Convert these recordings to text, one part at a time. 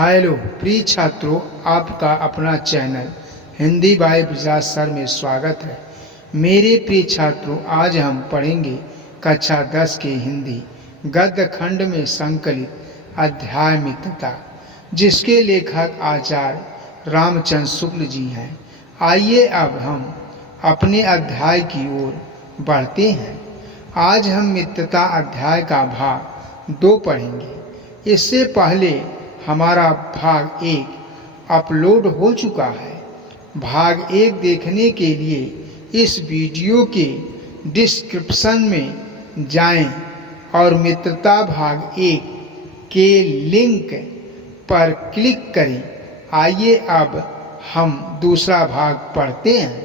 Hello प्रिय छात्रों, आपका अपना channel Hindi by Bajaj sir में स्वागत है। मेरे प्रिय छात्रों, आज हम पढ़ेंगे कक्षा 10 के हिंदी गद्य खंड में संकलित अध्याय मित्रता, जिसके लेखक आचार्य रामचंद्र शुक्ल जी हैं। आइए अब हम अपने अध्याय की ओर बढ़ते हैं। आज हम मित्रता अध्याय का भाग 2 पढ़ेंगे। इससे पहले हमारा भाग 1 अपलोड हो चुका है। भाग 1 देखने के लिए इस वीडियो के डिस्क्रिप्शन में जाएं और मित्रता भाग 1 के लिंक पर क्लिक करें। आइए अब हम दूसरा भाग पढ़ते हैं।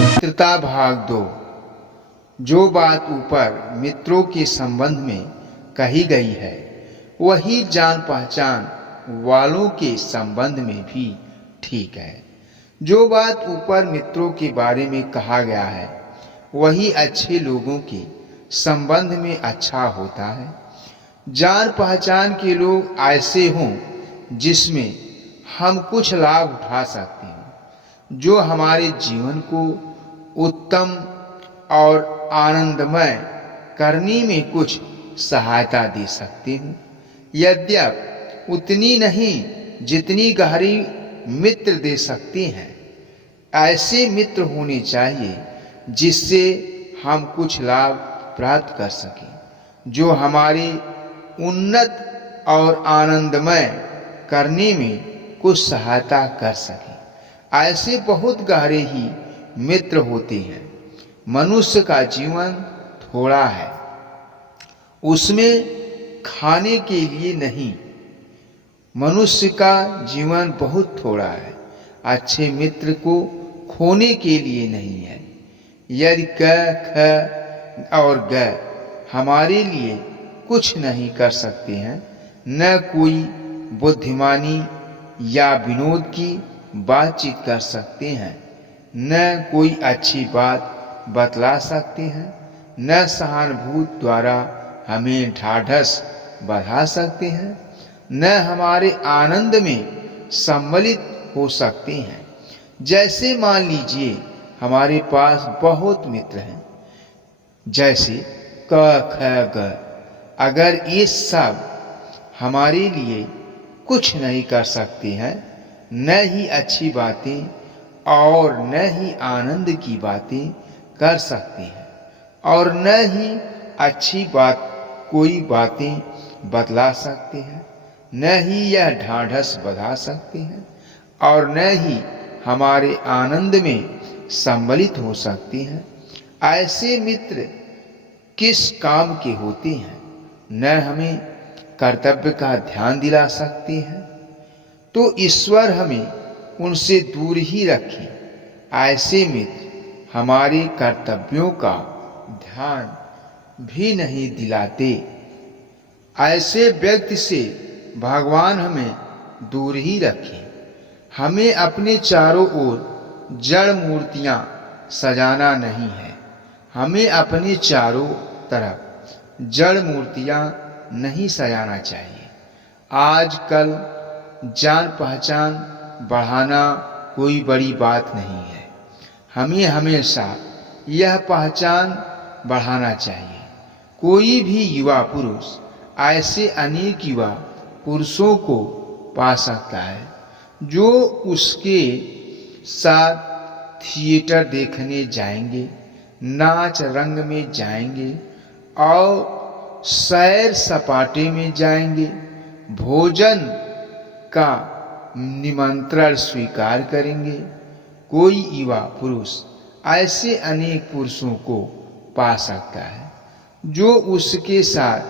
मित्रता भाग 2। जो बात ऊपर मित्रों के संबंध में कही गई है, वही जान पहचान वालों के संबंध में भी ठीक है। जो बात ऊपर मित्रों के बारे में कहा गया है, वही अच्छे लोगों के संबंध में अच्छा होता है। जान पहचान के लोग ऐसे हों जिसमें हम कुछ लाभ उठा सकते हैं, जो हमारे जीवन को उत्तम और आनंदमय करने में कुछ सहायता दे सकते हूँ, यद्यपि उतनी नहीं जितनी गहरी मित्र दे सकते हैं। ऐसे मित्र होने चाहिए जिससे हम कुछ लाभ प्राप्त कर सकें, जो हमारे उन्नत और आनंदमय करने में कुछ सहायता कर सकें। ऐसे बहुत गहरे ही मित्र होते हैं। मनुष्य का जीवन थोड़ा है, उसमें खाने के लिए नहीं। मनुष्य का जीवन बहुत थोड़ा है, अच्छे मित्र को खोने के लिए नहीं है। यदि क, ख और ग हमारे लिए कुछ नहीं कर सकते हैं, न कोई बुद्धिमानी या विनोद की बातचीत कर सकते हैं, न कोई अच्छी बात बतला सकते हैं, न सहानुभूति द्वारा हमें ढाढ़स बढ़ा सकते हैं, न हमारे आनंद में सम्मिलित हो सकते हैं। जैसे मान लीजिए हमारे पास बहुत मित्र हैं, जैसे क, ख, ग। अगर ये सब हमारे लिए कुछ नहीं कर सकते हैं, न ही अच्छी बातें और न ही आनंद की बातें कर सकते हैं, और न ही अच्छी बात कोई बातें बतला सकते हैं, न ही यह ढाढ़स बढ़ा सकते हैं, और न ही हमारे आनंद में सम्मिलित हो सकते हैं। ऐसे मित्र किस काम के होते हैं? न हमें कर्तव्य का ध्यान दिला सकते हैं, तो ईश्वर हमें उनसे दूर ही रखे। ऐसे मित्र हमारे कर्तव्यों का ध्यान भी नहीं दिलाते। ऐसे व्यक्ति से भगवान हमें दूर ही रखे। हमें अपने चारों ओर जड़ मूर्तियां सजाना नहीं है। हमें अपने चारों तरफ जड़ मूर्तियां नहीं सजाना चाहिए। आजकल जान पहचान बढ़ाना कोई बड़ी बात नहीं है। हमें हमेशा यह पहचान बढ़ाना चाहिए। कोई भी युवा पुरुष ऐसे अनेक युवा पुरुषों को पा सकता है, जो उसके साथ थिएटर देखने जाएंगे, नाच रंग में जाएंगे और सैर सपाटे में जाएंगे, भोजन का निमंत्रण स्वीकार करेंगे। कोई युवा पुरुष ऐसे अनेक पुरुषों को पा सकता है, जो उसके साथ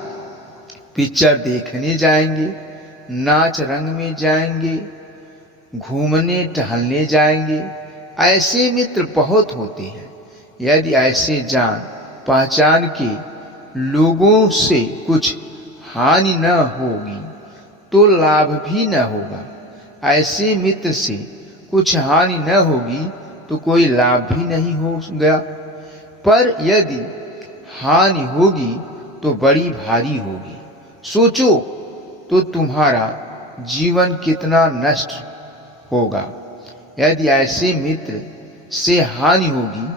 पिक्चर देखने जाएंगे, नाच रंग में जाएंगे, घूमने टहलने जाएंगे। ऐसे मित्र बहुत होते हैं। यदि ऐसे जान पहचान के लोगों से कुछ हानि न होगी तो लाभ भी न होगा। ऐसे मित्र से कुछ हानि न होगी तो कोई लाभ भी नहीं होगा। पर यदि हानि होगी तो बड़ी भारी होगी। सोचो तो तुम्हारा जीवन कितना नष्ट होगा। यदि ऐसे मित्र से हानि होगी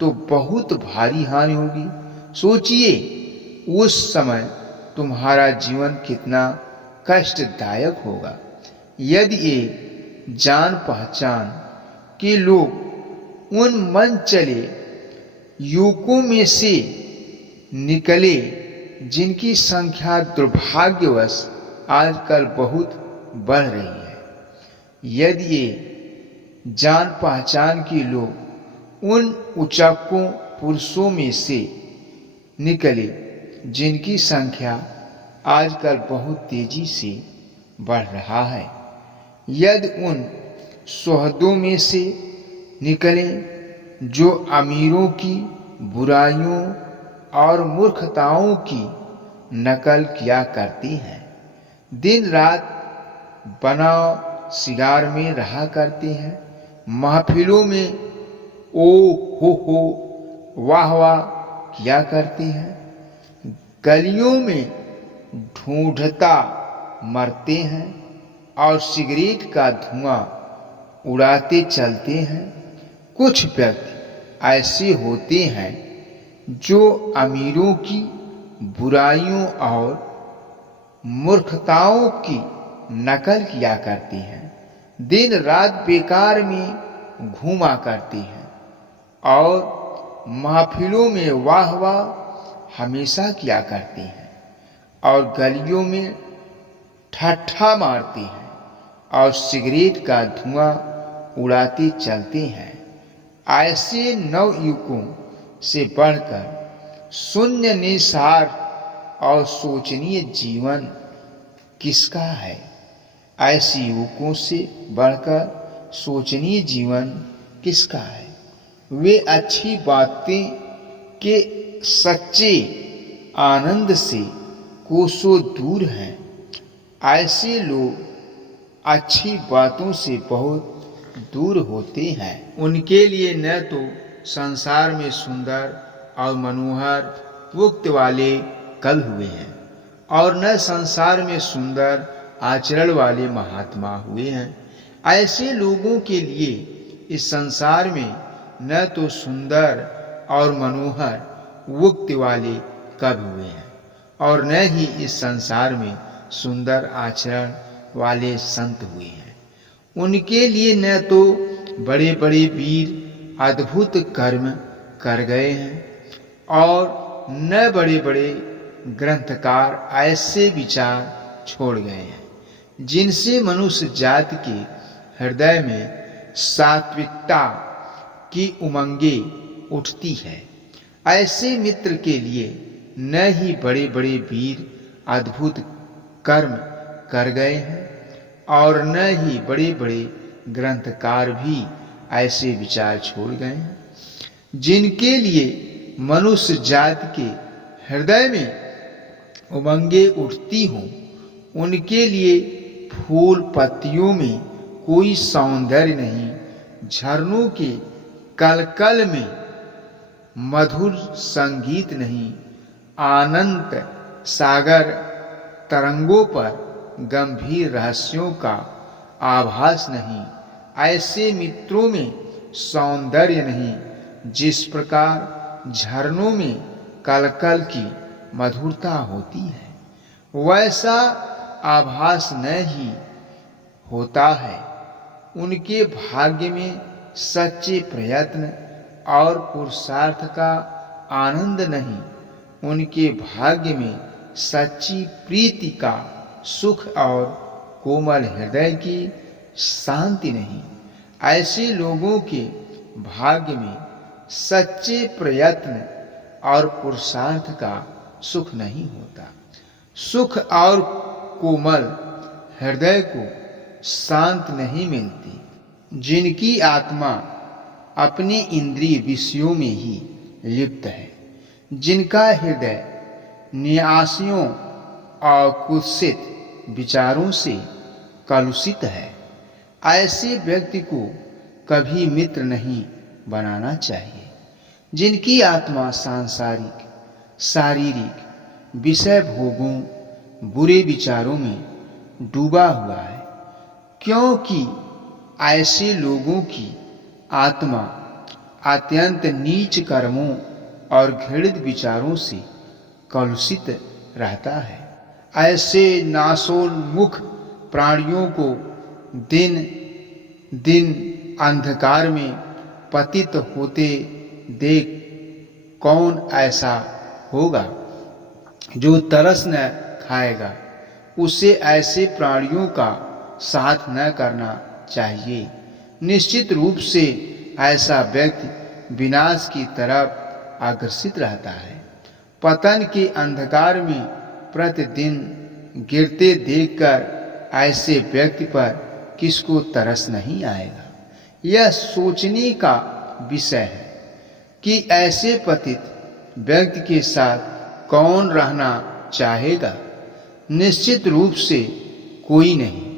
तो बहुत भारी हानि होगी। सोचिए उस समय तुम्हारा जीवन कितना कष्टदायक होगा। यदि ये जान पहचान के लोग उन मन चले युवकों में से निकले जिनकी संख्या दुर्भाग्यवश आजकल बहुत बढ़ रही है, यदि ये जान पहचान के लोग उन उचाकों पुरुषों में से निकले जिनकी संख्या आजकल बहुत तेजी से बढ़ रहा है, यदि उन सोहदों में से निकले जो अमीरों की बुराइयों और मूर्खताओं की नकल किया करती हैं, दिन रात बनाव सिगार में रहा करते हैं, महफिलों में ओ हो वाह वाह किया करते हैं, गलियों में ढूंढता मरते हैं और सिगरेट का धुआं उड़ाते चलते हैं। कुछ व्यक्ति ऐसे होते हैं जो अमीरों की बुराइयों और मूर्खताओं की नकल किया करते हैं, दिन रात बेकार में घूमा करते हैं और महफिलों में वाह वाह हमेशा किया करते हैं और गलियों में ठट्ठा मारते हैं और सिगरेट का धुआं उड़ाते चलते हैं। ऐसे नवयुवकों से बढ़कर शून्य निसार और शोचनीय जीवन किसका है? ऐसे युवकों से बढ़कर शोचनीय जीवन किसका है? वे अच्छी बातें के सच्चे आनंद से कोसों दूर हैं। ऐसे लोग अच्छी बातों से बहुत दूर होते हैं। उनके लिए न तो संसार में सुंदर और मनोहर मुक्त वाले कल हुए हैं और न संसार में सुंदर आचरण वाले महात्मा हुए हैं। ऐसे लोगों के लिए इस संसार में न तो सुंदर और मनोहर मुक्त वाले कब हुए हैं और न ही इस संसार में सुंदर आचरण वाले संत हुए हैं। उनके लिए न तो बड़े बड़े वीर अद्भुत कर्म कर गए हैं और न बड़े बड़े ग्रंथकार ऐसे विचार छोड़ गए हैं जिनसे मनुष्य जाति के हृदय में सात्विकता की उमंगे उठती है। ऐसे मित्र के लिए न ही बड़े बड़े वीर अद्भुत कर्म कर गए हैं और न ही बड़े बड़े ग्रंथकार भी ऐसे विचार छोड़ गए हैं जिनके लिए मनुष्य जाति के हृदय में उमंगे उठती हों। उनके लिए फूल पत्तियों में कोई सौंदर्य नहीं, झरनों के कलकल में मधुर संगीत नहीं, आनंद सागर तरंगों पर गंभीर रहस्यों का आभास नहीं। ऐसे मित्रों में सौंदर्य नहीं, जिस प्रकार झरनों में कलकल की मधुरता होती है वैसा आभास न ही होता है। उनके भाग्य में सच्चे प्रयत्न और पुरुषार्थ का आनंद नहीं, उनके भाग्य में सच्ची प्रीति का सुख और कोमल हृदय की शांति नहीं। ऐसे लोगों के भाग्य में सच्चे प्रयत्न और पुरुषार्थ का सुख नहीं होता। सुख और कोमल हृदय को शांत नहीं मिलती। जिनकी आत्मा अपने इंद्रिय विषयों में ही लिप्त है, जिनका हृदय न्यासियों और कुत्सित विचारों से कलुषित है, ऐसे व्यक्ति को कभी मित्र नहीं बनाना चाहिए। जिनकी आत्मा सांसारिक शारीरिक विषय भोगों बुरे विचारों में डूबा हुआ है, क्योंकि ऐसे लोगों की आत्मा अत्यंत नीच कर्मों और घृणित विचारों से कलुषित रहता है। ऐसे नाशोन्मुख प्राणियों को दिन दिन अंधकार में पतित होते देख कौन ऐसा होगा जो तरस न खाएगा। उसे ऐसे प्राणियों का साथ न करना चाहिए। निश्चित रूप से ऐसा व्यक्ति विनाश की तरफ अग्रसित रहता है। पतन के अंधकार में प्रतिदिन गिरते देखकर ऐसे व्यक्ति पर किसको तरस नहीं आएगा। यह सोचने का विषय है कि ऐसे पतित व्यक्ति के साथ कौन रहना चाहेगा। निश्चित रूप से कोई नहीं।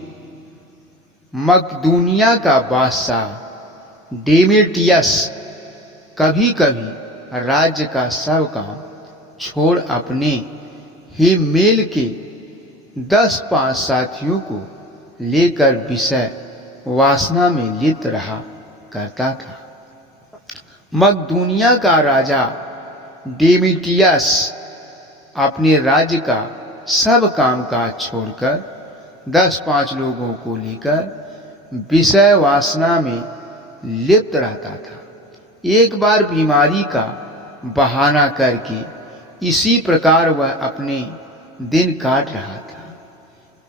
मकदूनिया का बादशाह डेमेट्रियस कभी कभी राज्य का सब काम छोड़ अपने ही मेल के 10-5 साथियों को लेकर विषय वासना में लिप्त रहा करता था। मकदूनिया का राजा डेमेट्रियस अपने राज्य का सब कामकाज छोड़कर 10-5 लोगों को लेकर विषय वासना में लिप्त रहता था। एक बार बीमारी का बहाना करके इसी प्रकार वह अपने दिन काट रहा था।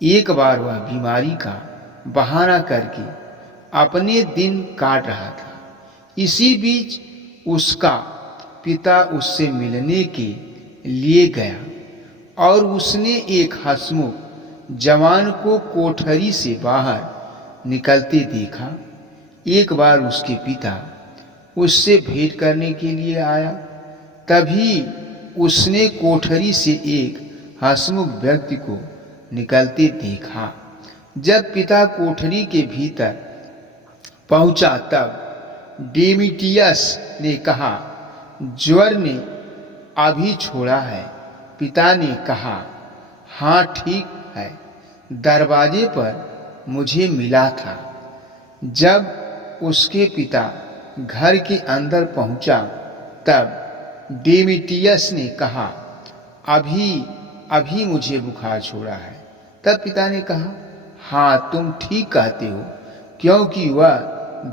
एक बार वह बीमारी का बहाना करके अपने दिन काट रहा था। इसी बीच उसका पिता उससे मिलने के लिए गया और उसने एक हंसमुख जवान को कोठरी से बाहर निकलते देखा। एक बार उसके पिता उससे भेंट करने के लिए आया। तभी उसने कोठरी से एक हंसमुख व्यक्ति को निकलते देखा। जब पिता कोठरी के भीतर पहुंचा तब डेमेट्रियस ने कहा, ज्वर ने अभी छोड़ा है। पिता ने कहा, हाँ ठीक है, दरवाजे पर मुझे मिला था। जब उसके पिता घर के अंदर पहुंचा तब डेमेट्रियस ने कहा, अभी मुझे बुखार छोड़ा है। तब पिता ने कहा, हाँ तुम ठीक कहते हो, क्योंकि वह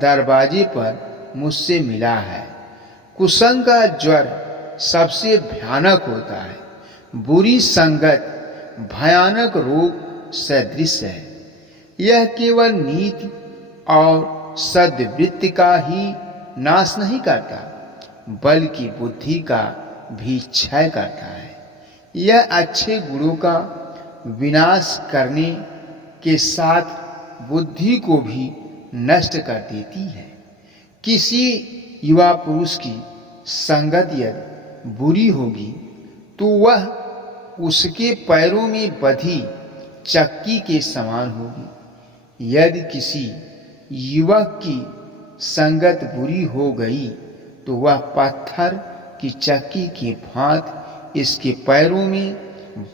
दरवाजे पर मुझसे मिला है। कुसंग का ज्वर सबसे भयानक होता है। बुरी संगत भयानक रोग सदृश है। यह केवल नीति और सद्वृत्ति का ही नाश नहीं करता, बल्कि बुद्धि का भी क्षय करता है। यह अच्छे गुणों का विनाश करने के साथ बुद्धि को भी नष्ट कर देती है। किसी युवा पुरुष की संगत यदि बुरी होगी तो वह उसके पैरों में बधी चक्की के समान होगी। यदि किसी युवक की संगत बुरी हो गई तो वह पत्थर की चक्की की भांति इसके पैरों में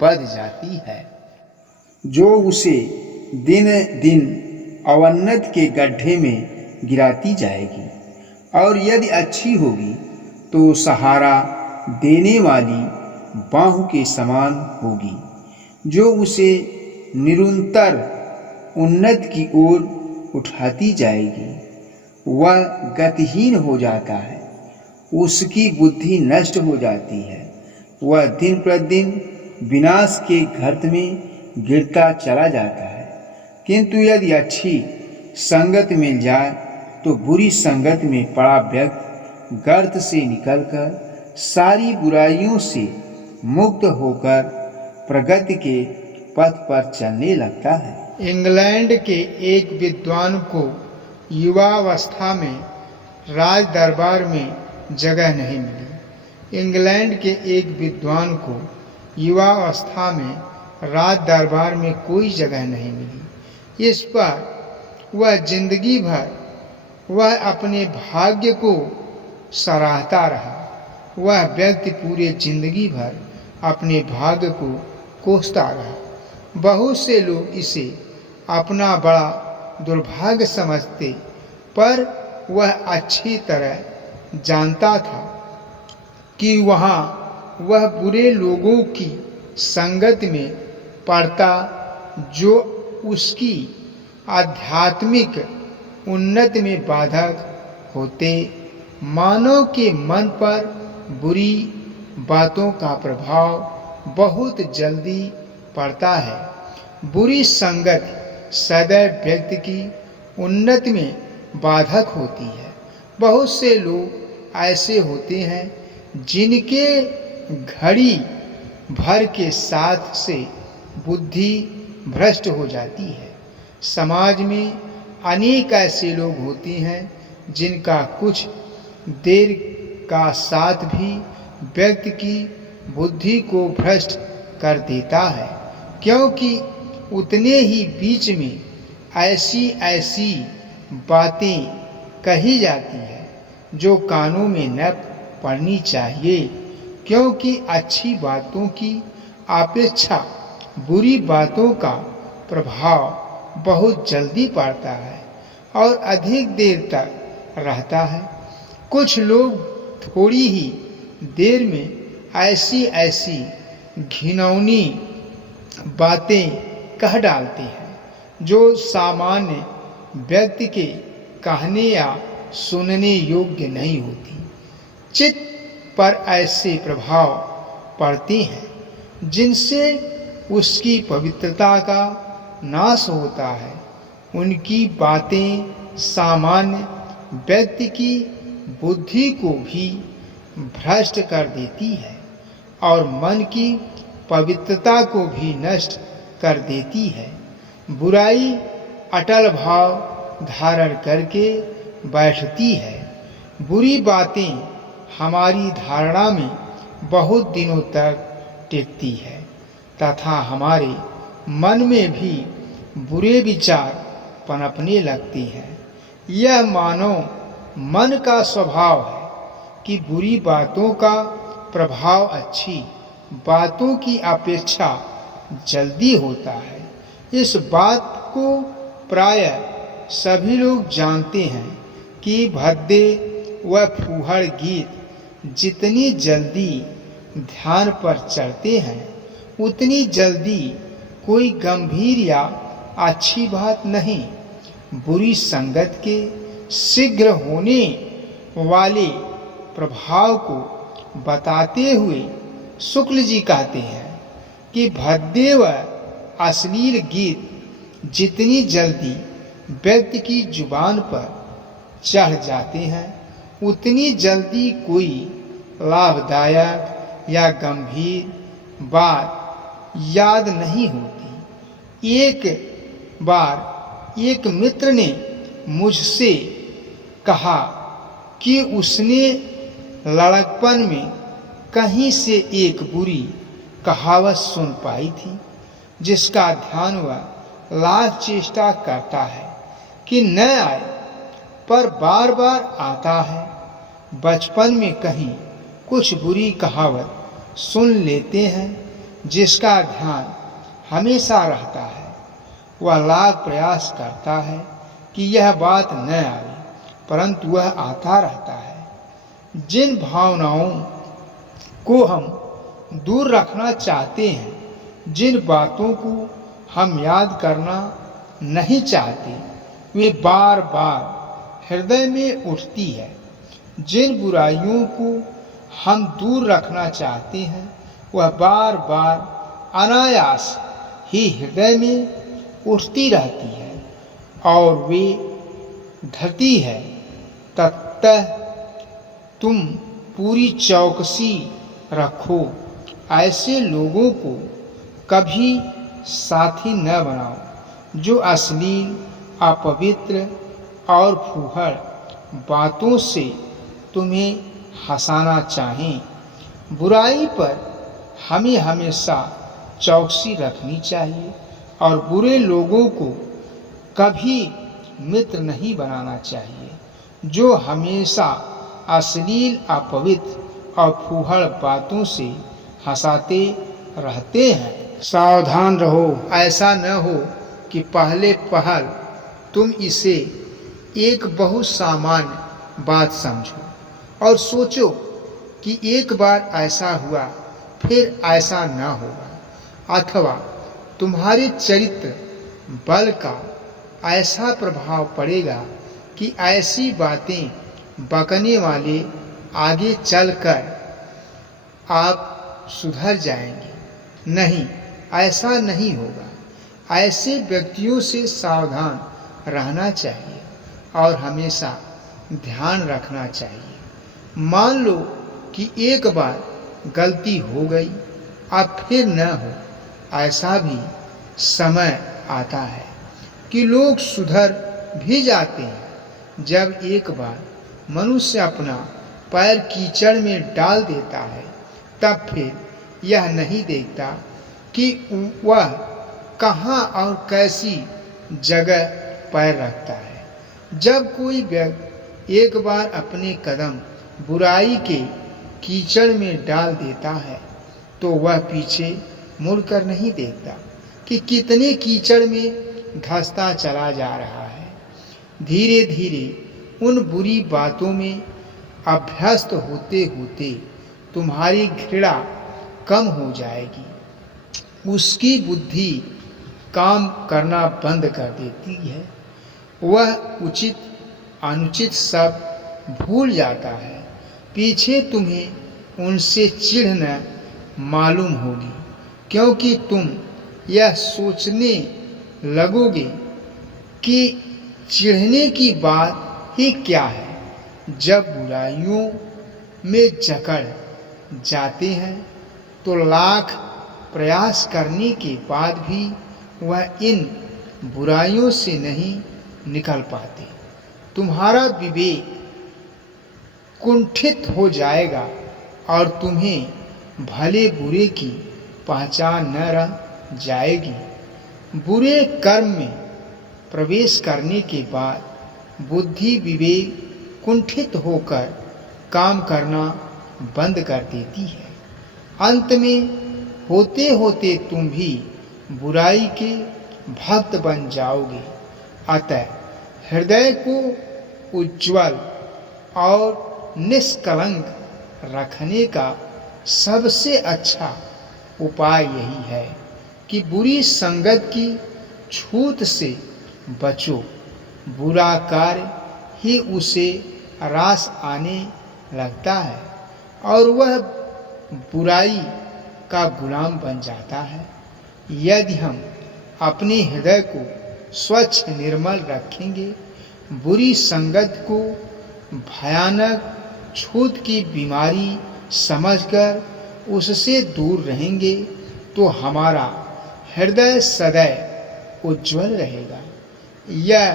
बध जाती है, जो उसे दिन दिन अवनत के गड्ढे में गिराती जाएगी। और यदि अच्छी होगी तो सहारा देने वाली बाहों के समान होगी, जो उसे निरंतर उन्नत की ओर उठाती जाएगी। वह गतिहीन हो जाता है, उसकी बुद्धि नष्ट हो जाती है, वह दिन प्रतिदिन विनाश के गर्त में गिरता चला जाता है। किंतु यदि अच्छी संगत मिल जाए तो बुरी संगत में पड़ा व्यक्ति गर्त से निकलकर सारी बुराइयों से मुक्त होकर प्रगति के पथ पर चलने लगता है। इंग्लैंड के एक विद्वान को युवावस्था में राज दरबार में जगह नहीं मिली। इंग्लैंड के एक विद्वान को युवावस्था में राज दरबार में कोई जगह नहीं मिली। इस पर वह जिंदगी भर वह अपने भाग्य को सराहता रहा। वह व्यक्ति पूरे जिंदगी भर अपने भाग्य को कोसता रहा। बहुत से लोग इसे अपना बड़ा दुर्भाग्य समझते, पर वह अच्छी तरह जानता था कि वह बुरे लोगों की संगत में पड़ता जो उसकी आध्यात्मिक उन्नति में बाधक होते। मानव के मन पर बुरी बातों का प्रभाव बहुत जल्दी पड़ता है। बुरी संगत सदैव व्यक्ति की उन्नति में बाधक होती है। बहुत से लोग ऐसे होते हैं जिनके घड़ी भर के साथ से बुद्धि भ्रष्ट हो जाती है। समाज में अनेक ऐसे लोग होते हैं जिनका कुछ देर का साथ भी व्यक्ति की बुद्धि को भ्रष्ट कर देता है, क्योंकि उतने ही बीच में ऐसी ऐसी बातें कही जाती है जो कानों में न पड़नी चाहिए, क्योंकि अच्छी बातों की अपेक्षा बुरी बातों का प्रभाव बहुत जल्दी पड़ता है और अधिक देर तक रहता है। कुछ लोग थोड़ी ही देर में ऐसी ऐसी घिनौनी बातें कह डालते हैं जो सामान्य व्यक्ति के कहने या सुनने योग्य नहीं होती। चित्त पर ऐसे प्रभाव पड़ते हैं जिनसे उसकी पवित्रता का नाश होता है। उनकी बातें सामान्य व्यक्ति की बुद्धि को भी भ्रष्ट कर देती है और मन की पवित्रता को भी नष्ट कर देती है। बुराई अटल भाव धारण करके बैठती है। बुरी बातें हमारी धारणा में बहुत दिनों तक टिकती है तथा हमारे मन में भी बुरे विचार पनपने लगते हैं। यह मानव मन का स्वभाव है कि बुरी बातों का प्रभाव अच्छी बातों की अपेक्षा जल्दी होता है। इस बात को प्रायः सभी लोग जानते हैं कि भद्दे व फूहड़ गीत जितनी जल्दी ध्यान पर चढ़ते हैं उतनी जल्दी कोई गंभीर या अच्छी बात नहीं। बुरी संगत के शीघ्र होने वाले प्रभाव को बताते हुए शुक्ल जी कहते हैं कि भद्दे व अश्लील गीत जितनी जल्दी व्यक्ति की जुबान पर चढ़ जाते हैं उतनी जल्दी कोई लाभदायक या गंभीर बात याद नहीं होती। एक बार एक मित्र ने मुझसे कहा कि उसने लड़कपन में कहीं से एक बुरी कहावत सुन पाई थी जिसका ध्यान वह लाख चेष्टा करता है कि न आए, पर बार बार आता है। बचपन में कहीं कुछ बुरी कहावत सुन लेते हैं जिसका ध्यान हमेशा रहता है। वह लाख प्रयास करता है कि यह बात न आए, परंतु वह आता रहता है। जिन भावनाओं को हम दूर रखना चाहते हैं, जिन बातों को हम याद करना नहीं चाहते, वे बार बार हृदय में उठती है। जिन बुराइयों को हम दूर रखना चाहते हैं वह बार बार अनायास ही हृदय में उठती रहती है और वे ढलती है। ततः तुम पूरी चौकसी रखो। ऐसे लोगों को कभी साथी न बनाओ जो अश्लील, अपवित्र और फूहड़ बातों से तुम्हें हंसाना चाहें। बुराई पर हमें हमेशा चौकसी रखनी चाहिए और बुरे लोगों को कभी मित्र नहीं बनाना चाहिए जो हमेशा अश्लील, अपवित्र और फूहड़ बातों से हंसाते रहते हैं। सावधान रहो। ऐसा न हो कि पहले पहल तुम इसे एक बहुत सामान्य बात समझो और सोचो कि एक बार ऐसा हुआ फिर ऐसा न होगा, अथवा तुम्हारे चरित्र बल का ऐसा प्रभाव पड़ेगा कि ऐसी बातें बकने वाले आगे चलकर आप सुधर जाएंगे। नहीं, ऐसा नहीं होगा। ऐसे व्यक्तियों से सावधान रहना चाहिए और हमेशा ध्यान रखना चाहिए। मान लो कि एक बार गलती हो गई, अब फिर न हो। ऐसा भी समय आता है कि लोग सुधर भी जाते हैं। जब एक बार मनुष्य अपना पैर कीचड़ में डाल देता है, तब फिर यह नहीं देखता कि वह कहाँ और कैसी जगह पैर रखता है। जब कोई व्यक्ति एक बार अपने कदम बुराई के कीचड़ में डाल देता है, तो वह पीछे मुड़कर नहीं देखता कि कितने कीचड़ में धंसता चला जा रहा है। धीरे धीरे उन बुरी बातों में अभ्यस्त होते होते तुम्हारी घृणा कम हो जाएगी। उसकी बुद्धि काम करना बंद कर देती है। वह उचित अनुचित सब भूल जाता है। पीछे तुम्हें उनसे चिढ़ना मालूम होगी, क्योंकि तुम यह सोचने लगोगे कि चिढ़ने की बात ही क्या है। जब बुराइयों में जकड़ जाते हैं तो लाख प्रयास करने के बाद भी वह इन बुराइयों से नहीं निकल पाते। तुम्हारा विवेक कुंठित हो जाएगा और तुम्हें भले बुरे की पहचान न रह जाएगी। बुरे कर्म में प्रवेश करने के बाद बुद्धि विवेक कुंठित होकर काम करना बंद कर देती है। अंत में होते होते तुम भी बुराई के भक्त बन जाओगे। अतः हृदय को उज्ज्वल और निष्कलंक रखने का सबसे अच्छा उपाय यही है कि बुरी संगत की छूत से बचो। बुरा कार्य ही उसे रास आने लगता है और वह बुराई का गुलाम बन जाता है। यदि हम अपने हृदय को स्वच्छ निर्मल रखेंगे, बुरी संगत को भयानक छूत की बीमारी समझकर उससे दूर रहेंगे, तो हमारा हृदय सदैव उज्ज्वल रहेगा। यह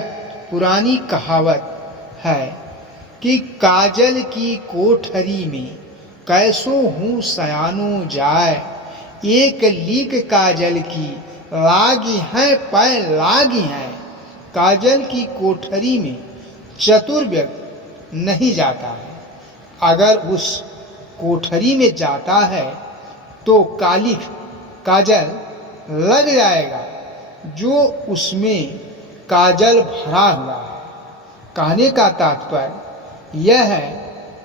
पुरानी कहावत है कि काजल की कोठरी में कैसो हूँ सयानो जाए, एक लीक काजल की लागी है पै लागी है। काजल की कोठरी में चतुर व्यक्ति नहीं जाता है। अगर उस कोठरी में जाता है तो कालिख काजल लग जाएगा जो उसमें काजल भरा हुआ है। कहने का तात्पर्य यह है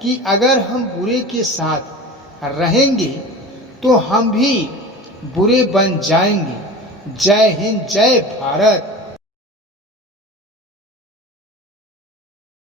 कि अगर हम बुरे के साथ रहेंगे तो हम भी बुरे बन जाएंगे। जय हिंद, जय भारत।